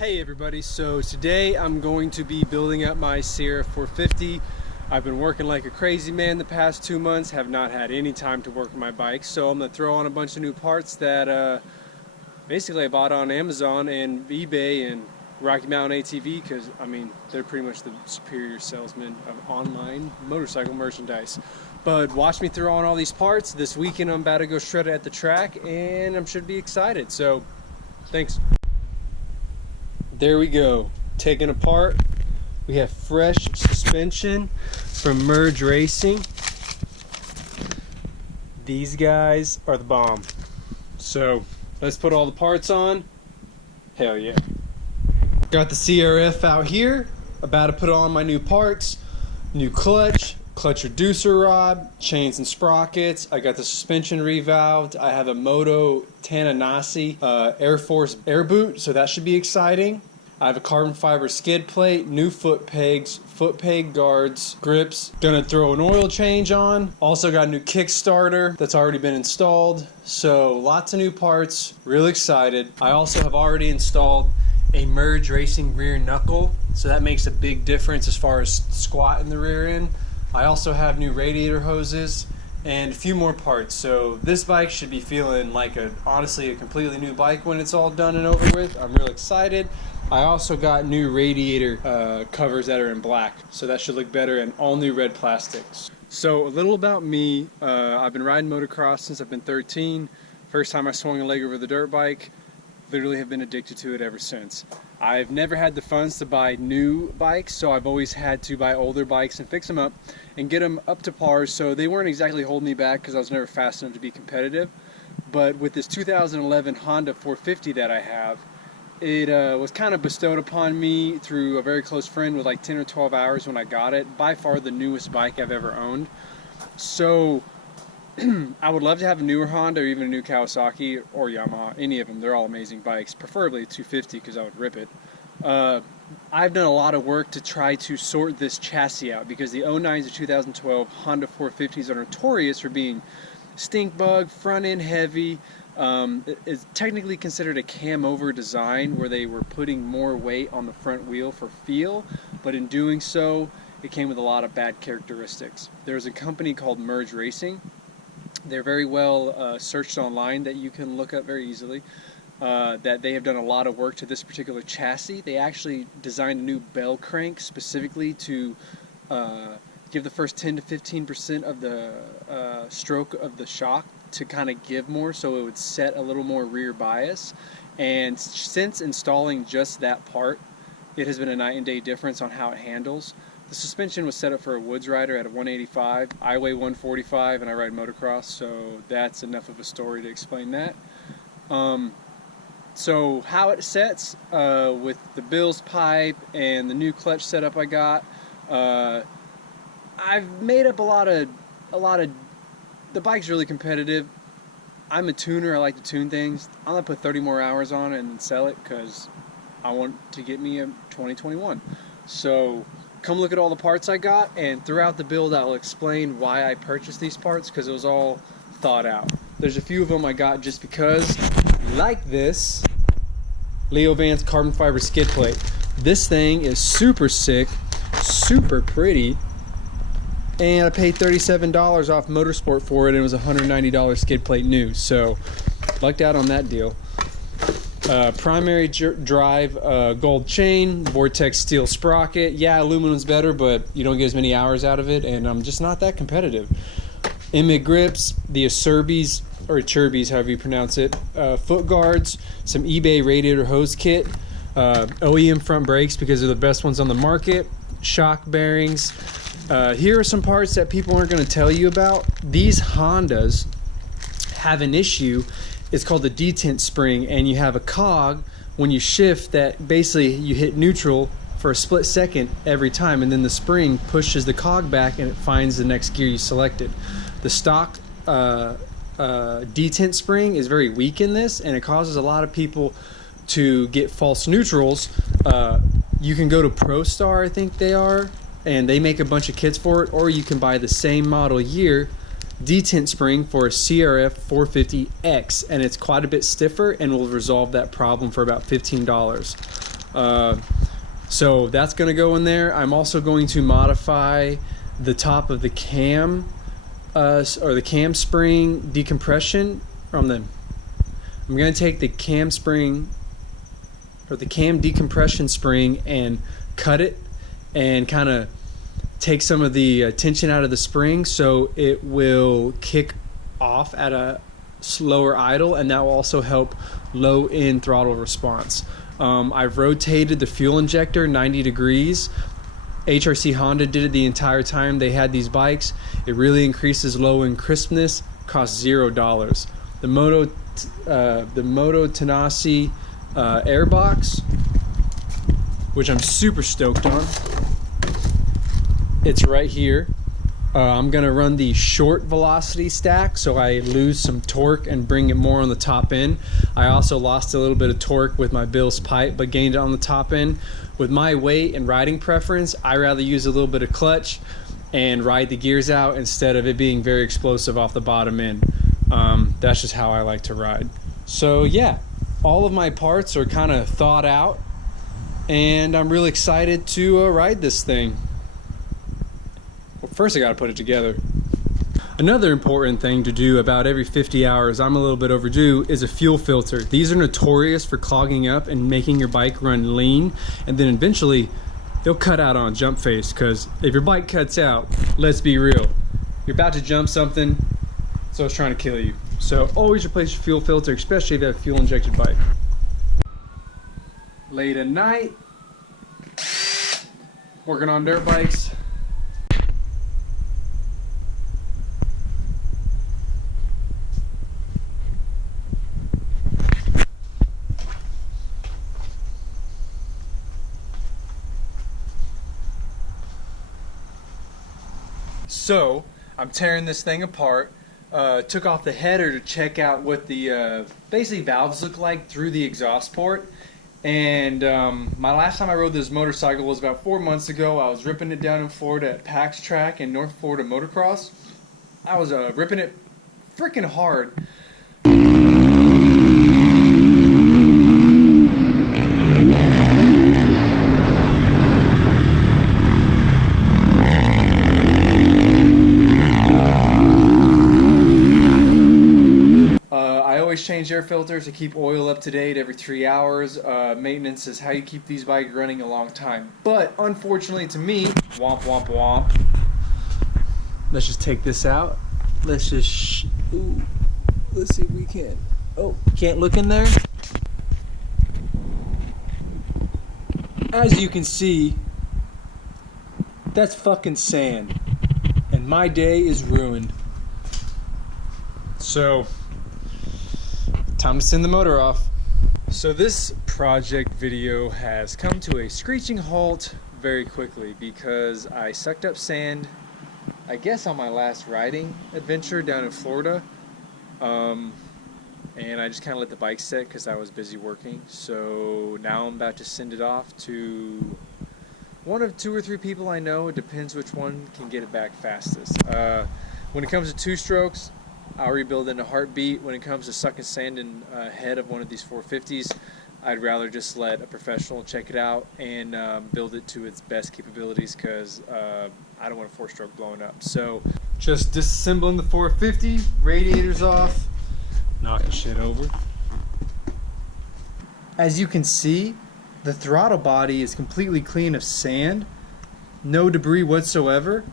Hey everybody, so today I'm going to be building up my CRF450. I've been working like a crazy man the past 2 months, have not had any time to work on my bike, so I'm going to throw on a bunch of new parts that basically I bought on Amazon and eBay and Rocky Mountain ATV, because I mean they're pretty much the superior salesmen of online motorcycle merchandise. But watch me throw on all these parts. This weekend I'm about to go shred it at the track and I should be excited, so thanks. There we go, taken apart. We have fresh suspension from Merge Racing. These guys are the bomb. So let's put all the parts on. Hell yeah. Got the CRF out here, about to put on my new parts. New clutch reducer rod, chains and sprockets. I got the suspension revalved. I have a Moto Tananasi Air Force air boot, so that should be exciting. I have a carbon fiber skid plate, new foot pegs, foot peg guards, grips. Gonna throw an oil change on. Also got a new Kickstarter that's already been installed. So lots of new parts, real excited. I also have already installed a Merge Racing rear knuckle. So that makes a big difference as far as squat in the rear end. I also have new radiator hoses and a few more parts. So this bike should be feeling like honestly a completely new bike when it's all done and over with. I'm real excited. I also got new radiator covers that are in black, so that should look better, and all new red plastics. So a little about me, I've been riding motocross since I've been 13. First time I swung a leg over the dirt bike, literally have been addicted to it ever since. I've never had the funds to buy new bikes, so I've always had to buy older bikes and fix them up and get them up to par, so they weren't exactly holding me back because I was never fast enough to be competitive. But with this 2011 Honda 450 that I have, it was kind of bestowed upon me through a very close friend with like 10 or 12 hours when I got it. By far the newest bike I've ever owned. So I would love to have a newer Honda or even a new Kawasaki or Yamaha, any of them. They're all amazing bikes, preferably a 250 because I would rip it. I've done a lot of work to try to sort this chassis out because the 09s to 2012 Honda 450s are notorious for being stink bug, front end heavy. It's technically considered a cam over design where they were putting more weight on the front wheel for feel, but in doing so it came with a lot of bad characteristics. There's a company called Merge Racing. They're very well searched online that you can look up very easily, that they have done a lot of work to this particular chassis. They actually designed a new bell crank specifically to give the first 10 to 15% of the stroke of the shock to kind of give more, so it would set a little more rear bias. And since installing just that part, it has been a night and day difference on how it handles. The suspension was set up for a woods rider at a 185. I weigh 145 and I ride motocross, so that's enough of a story to explain that. So how it sets with the Bill's pipe and the new clutch setup I got, I've made up a lot of the bike's really competitive. I'm a tuner, I like to tune things. I'm gonna put 30 more hours on it and then sell it because I want to get me a 2021. So come look at all the parts I got, and throughout the build I'll explain why I purchased these parts because it was all thought out. There's a few of them I got just because, like this Leo Vance carbon fiber skid plate. This thing is super sick, super pretty. And I paid $37 off Motorsport for it, and it was a $190 skid plate new, so lucked out on that deal. Primary drive gold chain, Vortex steel sprocket. Yeah, aluminum's better, but you don't get as many hours out of it, and I'm just not that competitive. Emig grips, the Acerbis, or Cherbis, however you pronounce it. Foot guards, some eBay radiator hose kit, OEM front brakes because they're the best ones on the market, shock bearings. Here are some parts that people aren't going to tell you about. These Hondas have an issue. It's called the detent spring, and you have a cog when you shift that basically you hit neutral for a split second every time, and then the spring pushes the cog back and it finds the next gear you selected. The stock detent spring is very weak in this, and it causes a lot of people to get false neutrals. You can go to ProStar, I think they are, and they make a bunch of kits for it, or you can buy the same model year detent spring for a CRF450X, and it's quite a bit stiffer and will resolve that problem for about $15. So that's going to go in there. I'm also going to modify the top of the cam or the cam spring decompression from them. I'm going to take the cam spring or the cam decompression spring and cut it and kind of take some of the tension out of the spring so it will kick off at a slower idle, and that will also help low end throttle response. I've rotated the fuel injector 90 degrees. HRC Honda did it the entire time they had these bikes. It really increases low end crispness, costs $0. The Moto Tenassi airbox, which I'm super stoked on, it's right here. I'm gonna run the short velocity stack so I lose some torque and bring it more on the top end. I also lost a little bit of torque with my Bill's pipe but gained it on the top end. With my weight and riding preference, I rather use a little bit of clutch and ride the gears out instead of it being very explosive off the bottom end. That's just how I like to ride. So yeah, all of my parts are kind of thought out and I'm really excited to ride this thing. Well, first I gotta put it together. Another important thing to do about every 50 hours, I'm a little bit overdue, is a fuel filter. These are notorious for clogging up and making your bike run lean, and then eventually they'll cut out on jump face, because if your bike cuts out, let's be real, you're about to jump something, so it's trying to kill you. So always replace your fuel filter, especially if you have a fuel injected bike. Late at night, working on dirt bikes. So I'm tearing this thing apart, took off the header to check out what the basically valves look like through the exhaust port. And my last time I rode this motorcycle was about 4 months ago. I was ripping it down in Florida at PAX Track in North Florida Motocross. I was ripping it freaking hard. Change air filters to keep oil up to date every 3 hours. Maintenance is how you keep these bikes running a long time. But unfortunately to me, womp womp womp. Let's just take this out. Let's just ooh. Let's see if we can. Oh, can't look in there. As you can see, that's fucking sand. And my day is ruined. So time to send the motor off. So this project video has come to a screeching halt very quickly because I sucked up sand, I guess on my last riding adventure down in Florida, and I just kind of let the bike sit because I was busy working. So now I'm about to send it off to one of 2 or 3 people I know. It depends which one can get it back fastest. When it comes to 2 strokes, I'll rebuild in a heartbeat. When it comes to sucking sand in head of one of these 450s, I'd rather just let a professional check it out and build it to its best capabilities, because I don't want a 4-stroke blowing up. So just disassembling the 450, radiators off, knocking shit over. As you can see, the throttle body is completely clean of sand, no debris whatsoever.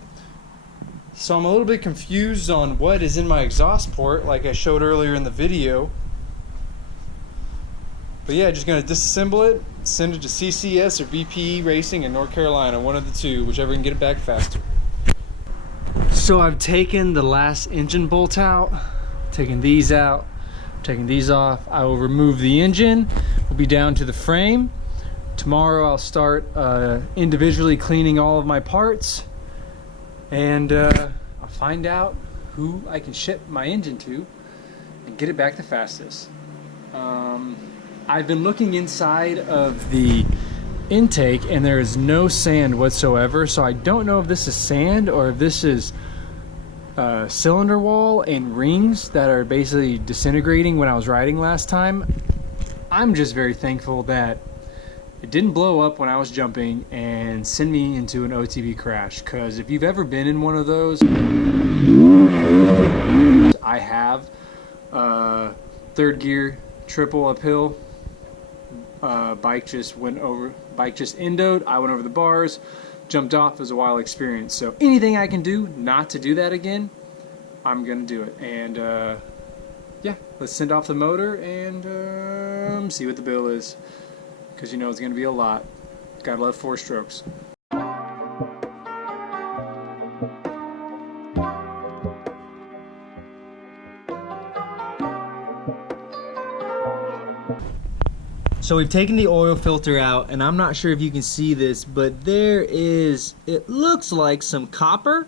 So I'm a little bit confused on what is in my exhaust port, like I showed earlier in the video. But yeah, just gonna disassemble it, send it to CCS or VPE Racing in North Carolina, one of the 2, whichever can get it back faster. So I've taken the last engine bolt out, taking these out, taking these off. I will remove the engine, we'll be down to the frame. Tomorrow I'll start individually cleaning all of my parts. And I'll find out who I can ship my engine to and get it back the fastest. I've been looking inside of the intake and there is no sand whatsoever, so I don't know if this is sand or if this is cylinder wall and rings that are basically disintegrating when I was riding last time. I'm just very thankful that it didn't blow up when I was jumping and send me into an OTB crash. Because if you've ever been in one of those, I have, third gear, triple uphill, bike just endoed, I went over the bars, jumped off. It was a wild experience. So anything I can do not to do that again, I'm gonna do it. And yeah, let's send off the motor and see what the bill is, because you know it's gonna be a lot. Gotta love 4 strokes. So we've taken the oil filter out, and I'm not sure if you can see this, but there is, it looks like some copper.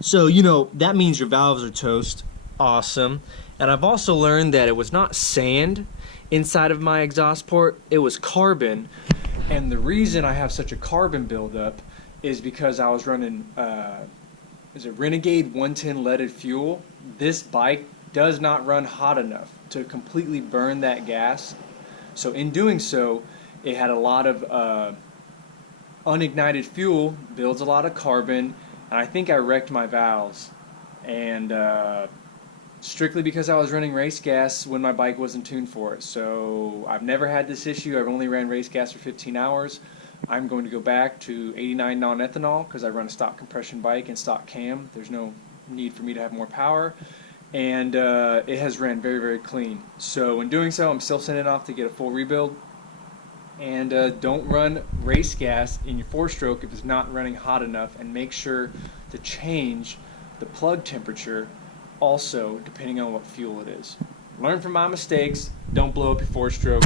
So, you know, that means your valves are toast. Awesome. And I've also learned that it was not sand inside of my exhaust port, it was carbon. And the reason I have such a carbon buildup is because I was running, is it Renegade 110 leaded fuel? This bike does not run hot enough to completely burn that gas. So in doing so, it had a lot of unignited fuel, builds a lot of carbon, and I think I wrecked my valves. And strictly because I was running race gas when my bike wasn't tuned for it. So I've never had this issue. I've only ran race gas for 15 hours. I'm going to go back to 89 non-ethanol because I run a stock compression bike and stock cam. There's no need for me to have more power. And it has ran very, very clean. So in doing so, I'm still sending it off to get a full rebuild. And don't run race gas in your 4-stroke if it's not running hot enough, and make sure to change the plug temperature also depending on what fuel it is. Learn from my mistakes. Don't blow up your 4-stroke.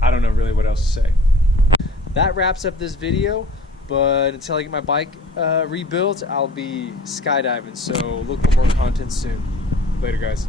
I don't know really what else to say. That wraps up this video. But until I get my bike rebuilt, I'll be skydiving, so look for more content soon. Later, guys.